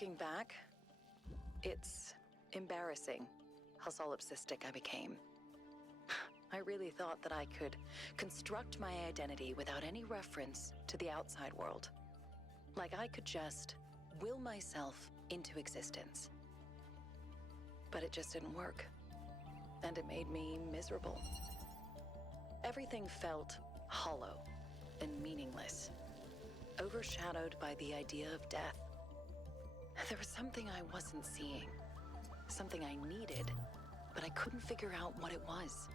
Looking back, it's embarrassing how solipsistic I became. I really thought that I could construct my identity without any reference to the outside world. Like I could just will myself into existence. But it just didn't work. And it made me miserable. Everything felt hollow and meaningless, overshadowed by the idea of death. There was something I wasn't seeing, something I needed, but I couldn't figure out what it was.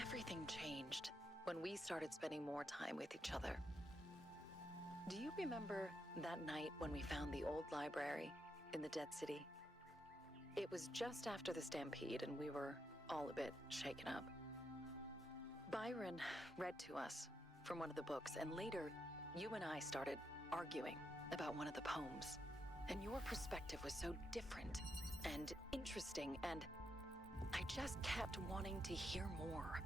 Everything changed when we started spending more time with each other. Do you remember that night when we found the old library in the Dead City? It was just after the stampede and we were all a bit shaken up. Byron read to us from one of the books, and later you and I started arguing about one of the poems. And your perspective was so different and interesting, and I just kept wanting to hear more.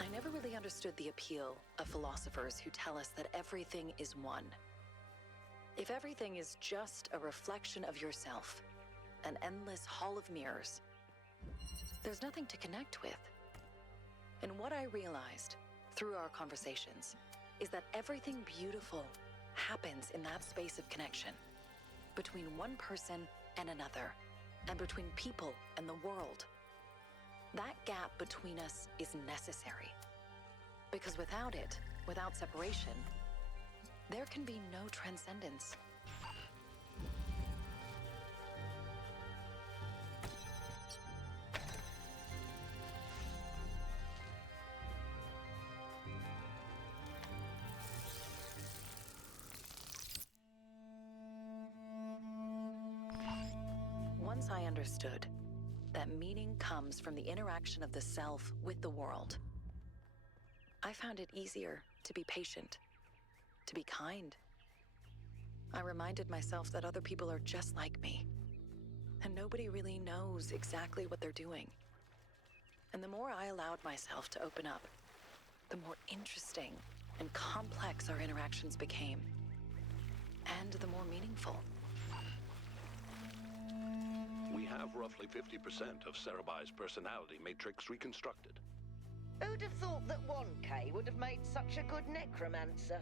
I never really understood the appeal of philosophers who tell us that everything is one. If everything is just a reflection of yourself, an endless hall of mirrors, there's nothing to connect with. And what I realized through our conversations is that everything beautiful happens in that space of connection between one person and another, and between people and the world. That gap between us is necessary, because without it, without separation, there can be no transcendence. Once I understood that meaning comes from the interaction of the self with the world, I found it easier to be patient, to be kind. I reminded myself that other people are just like me, and nobody really knows exactly what they're doing. And the more I allowed myself to open up, the more interesting and complex our interactions became, and the more meaningful. We have roughly 50% of Cerebai's personality matrix reconstructed. Who'd have thought that 1K would have made such a good necromancer?